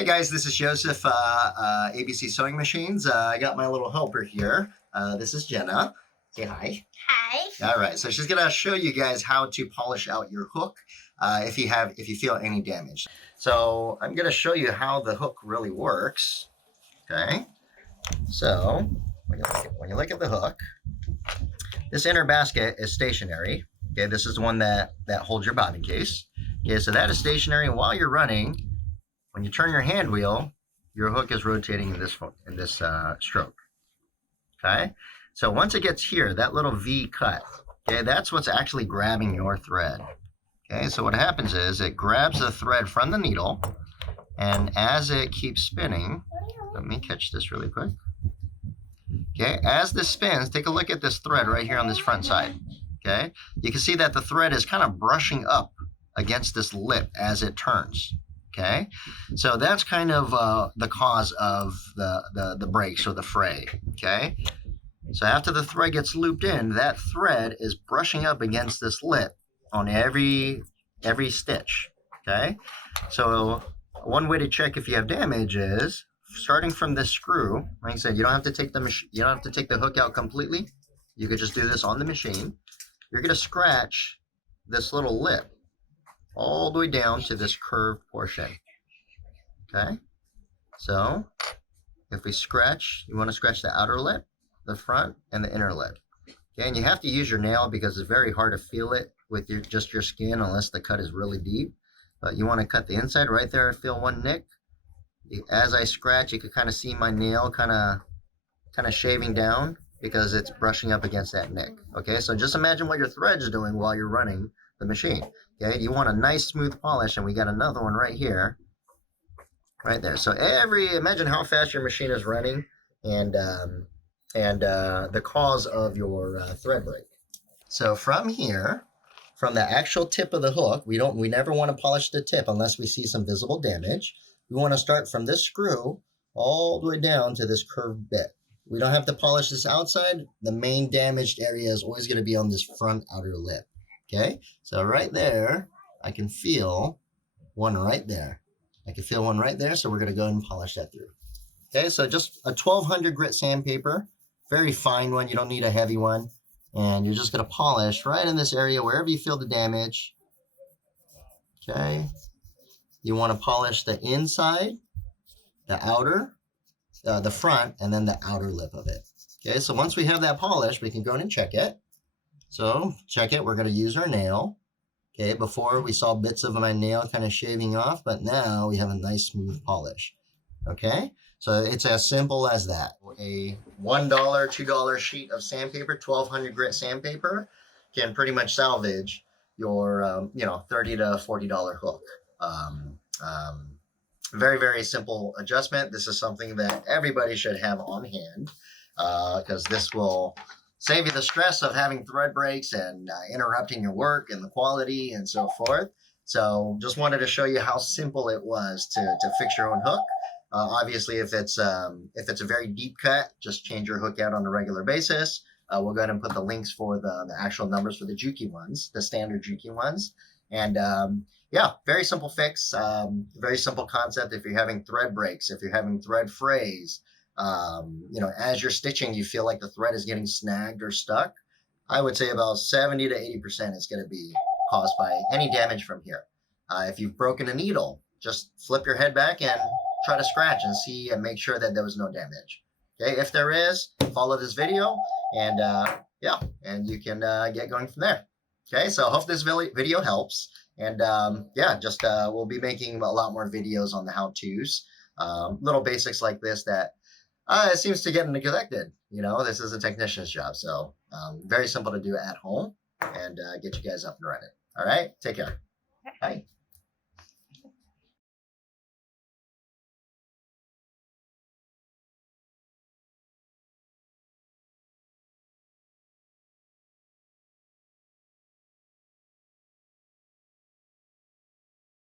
Hey guys, this is Joseph, ABC Sewing Machines. I got my little helper here. This is Jenna. Say hi. Hi. All right, so she's gonna show you guys how to polish out your hook if you feel any damage. So I'm gonna show you how the hook really works. Okay. So when you look at the hook, this inner basket is stationary. Okay, this is the one that holds your bobbin case. Okay, so that is stationary, and while you're running, when you turn your hand wheel, your hook is rotating in this stroke. Okay, so once it gets here, that little V cut, okay, that's what's actually grabbing your thread. Okay, so what happens is it grabs the thread from the needle, and as it keeps spinning, let me catch this really quick. Okay, as this spins, take a look at this thread right here on this front side. Okay, you can see that the thread is kind of brushing up against this lip as it turns. Okay, so that's kind of the cause of the breaks or the fray. Okay, so after the thread gets looped in, that thread is brushing up against this lip on every stitch. Okay, so one way to check if you have damage is starting from this screw. Like I said, you don't have to take the hook out completely. You could just do this on the machine. You're going to scratch this little lip all the way down to this curved portion. Okay, so if we scratch, you want to scratch the outer lip, the front, and the inner lip. Okay, and you have to use your nail because it's very hard to feel it with just your skin unless the cut is really deep. But you want to cut the inside right there, feel one nick. As I scratch, you can kind of see my nail kind of shaving down because it's brushing up against that nick. Okay, so just imagine what your thread is doing while you're running the machine. Okay, you want a nice smooth polish, and we got another one right here, right there. So imagine how fast your machine is running, and the cause of your thread break. So from here, from the actual tip of the hook, we never want to polish the tip unless we see some visible damage. We want to start from this screw all the way down to this curved bit. We don't have to polish this outside. The main damaged area is always going to be on this front outer lip. Okay, so right there, I can feel one right there. I can feel one right there, so we're going to go ahead and polish that through. Okay, so just a 1200 grit sandpaper, very fine one. You don't need a heavy one. And you're just going to polish right in this area, wherever you feel the damage. Okay, you want to polish the inside, the outer, the front, and then the outer lip of it. Okay, so once we have that polished, we can go in and check it. So check it, we're going to use our nail. Okay, before we saw bits of my nail kind of shaving off, but now we have a nice smooth polish. Okay, so it's as simple as that. A $1, $2 sheet of sandpaper, 1200 grit sandpaper, can pretty much salvage your $30 to $40 hook. Very, very simple adjustment. This is something that everybody should have on hand because this will save you the stress of having thread breaks and interrupting your work and the quality and so forth. So just wanted to show you how simple it was to fix your own hook. Obviously, if it's a very deep cut, just change your hook out on a regular basis. We'll go ahead and put the links for the actual numbers for the JUKI ones, the standard JUKI ones. And yeah, very simple fix, very simple concept. If you're having thread breaks, if you're having thread frays, as you're stitching, you feel like the thread is getting snagged or stuck, I would say about 70 to 80% is going to be caused by any damage from here. If you've broken a needle, just flip your head back and try to scratch and see and make sure that there was no damage. Okay, if there is, follow this video and and you can get going from there. Okay, so I hope this video helps. And we'll be making a lot more videos on the how-tos, little basics like this that it seems to get neglected. This is a technician's job, so very simple to do at home and get you guys up and running. All right, take care. Bye.